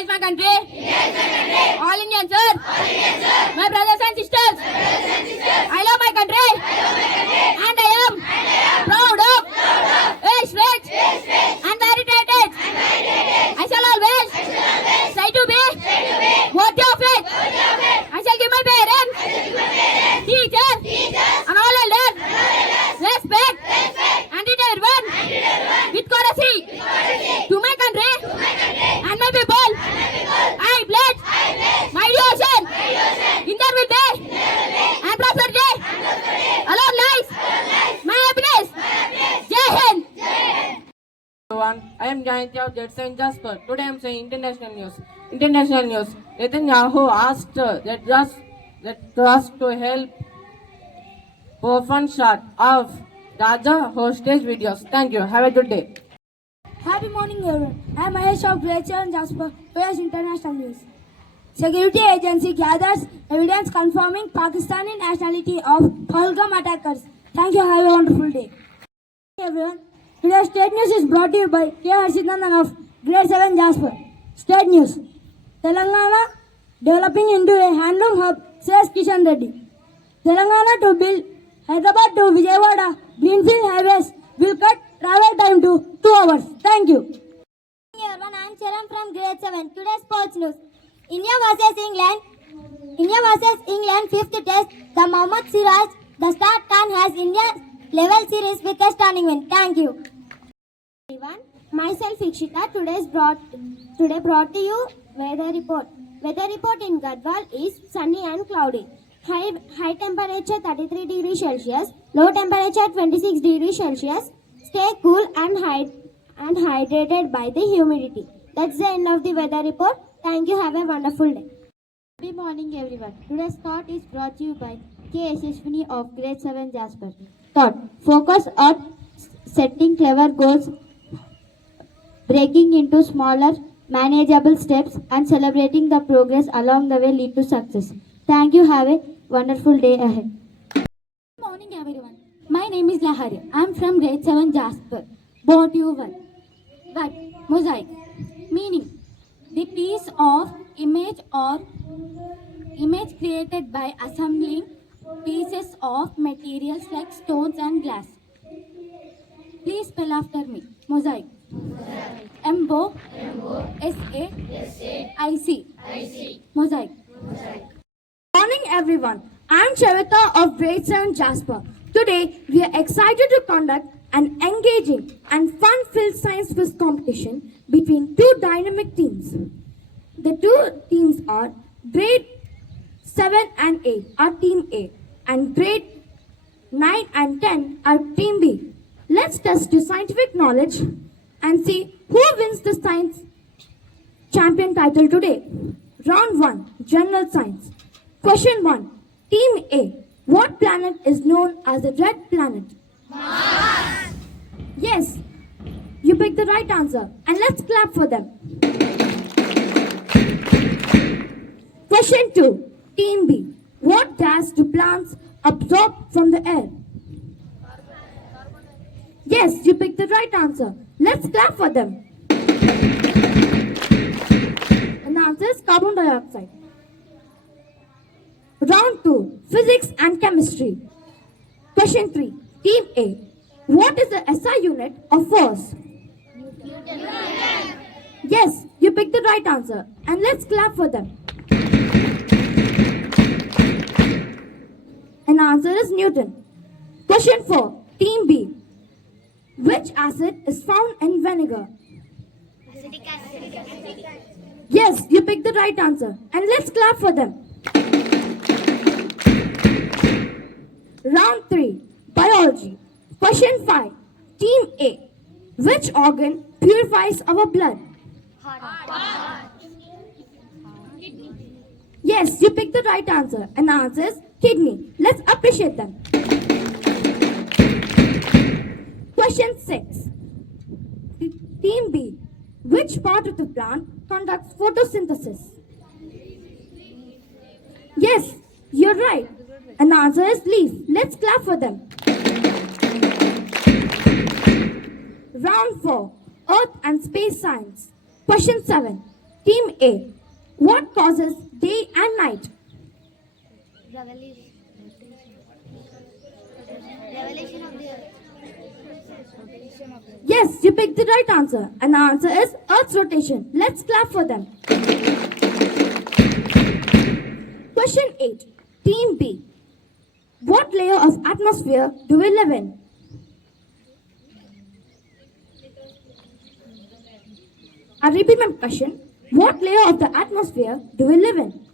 is my country. All Indians, sir. My brothers and sisters. I love my country. And I am proud of its rich and varied heritage. I shall always try to be worthy of it. I shall give my parents, teachers, and all elders respect and treat everyone with courtesy. To my country and my people, I pledge my devotion. In there will be and prosperity. Alone lies my happiness. Jai Hind. Everyone, I am Grade VII Jasper. Today I am saying international news. International news. Netanyahu asked the trust to help orphan shot of Raja hostage videos. Thank you. Have a good day. Happy morning, everyone. I am Mahesh of Grade VII Jasper. Today's international news. Security agency gathers evidence confirming Pakistani nationality of Pahalgam attackers. Thank you. Have a wonderful day. Hey everyone. Today's state news is brought to you by K. Harsidandan of Grade VII Jasper. State news. Telangana developing into a handloom hub, says Kishan Reddy. Telangana to build Hyderabad to Vijayawada Greenfield highways will cut travel time to 2 hours. Thank you. Hey everyone, I am Charan from Grade 7. Today's sports news. India versus England 5th test. The Mohammad Siraj, the star Khan has India's level series with a stunning win. Thank you. Everyone, myself Ikshita. Today brought to you weather report. Weather report in Gadwal is sunny and cloudy. High temperature 33 degrees Celsius. Low temperature 26 degrees Celsius. Stay cool and hydrated by the humidity. That's the end of the weather report. Thank you. Have a wonderful day. Good morning, everyone. Today's thought is brought to you by K. Yashashwini of Grade 7 Jasper. Thought: focus on setting clever goals, breaking into smaller, manageable steps, and celebrating the progress along the way lead to success. Thank you. Have a wonderful day ahead. Good morning, everyone. My name is Lahari. I am from Grade 7 Jasper. Brought to you one. But mosaic, meaning the piece of image or image created by assembling pieces of materials like stones and glass. Please spell after me. Mosaic. M-O-S-A-I-C. Mosaic. Morning, everyone. I am Shavita of Grade 7 Jasper. Today, we are excited to conduct an engaging and fun-filled science quiz competition between two dynamic teams. The two teams are Grade 7 and 8 are Team A and Grade 9 and 10 are Team B. Let's test your scientific knowledge and see who wins the science champion title today. Round 1, General Science. Question 1. Team A. What planet is known as the red planet? Mars. Yes, you picked the right answer. And let's clap for them. Question 2. Team B. What gas do plants absorb from the air? Yes, you picked the right answer. Let's clap for them. And the answer is carbon dioxide. Round 2. Physics and Chemistry. Question 3. Team A. What is the SI unit of force? Newton. Yes, you picked the right answer. And let's clap for them. And the answer is Newton. Question 4. Team B. Which acid is found in vinegar? Acetic acid. Yes, you picked the right answer. And let's clap for them. Round 3. Biology. Question 5. Team A. Which organ purifies our blood? Heart. Yes, you picked the right answer. And the answer is kidney. Let's appreciate them. Question 6. Team B. Which part of the plant conducts photosynthesis? Yes, you're right. And the answer is leaf. Let's clap for them. Round 4. Earth and Space Science. Question 7. Team A. What causes day and night? Revelation of the earth. Yes, you picked the right answer. And the answer is Earth's rotation. Let's clap for them. Question 8. Team B. What layer of atmosphere do we live in? I repeat my question. What layer of the atmosphere do we live in?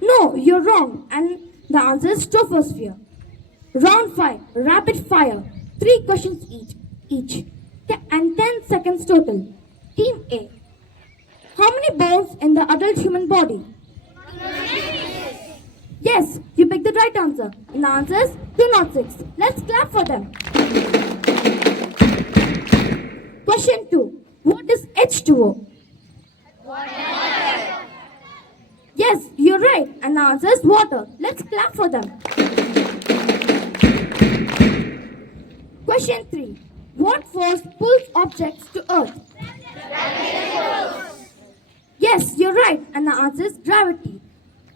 No, you're wrong. And the answer is troposphere. Round 5. Rapid fire. 3 questions each. And 10 seconds total. Team A. How many bones in the adult human body? Yes, you picked the right answer. And the answer is 206. Let's clap for them. Question 2. What is H2O? Water. Yes, you're right. And the answer is water. Let's clap for them. Question 3. What force pulls objects to Earth? Yes, you're right. And the answer is gravity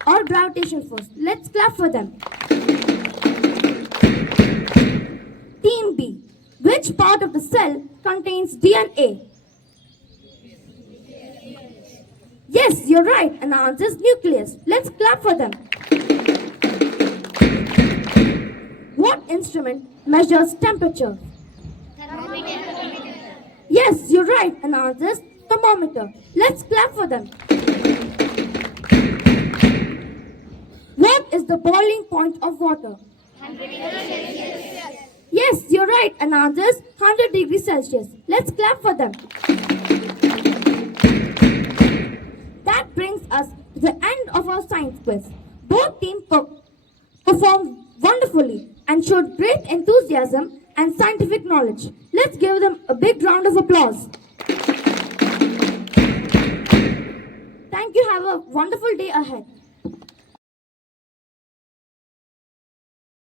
or gravitational force. Let's clap for them. Team B. Which part of the cell contains DNA? Yes, you're right. And the answer is nucleus. Let's clap for them. What instrument measures temperature? Yes, you're right. And the answer is thermometer. Let's clap for them. What is the boiling point of water? 100 degrees Celsius. Yes, you're right. And the answer is 100 degrees Celsius. Let's clap for them. That brings us to the end of our science quiz. Both teams performed wonderfully and showed great enthusiasm and scientific knowledge. Let's give them a big round of applause. Thank you. Have a wonderful day ahead.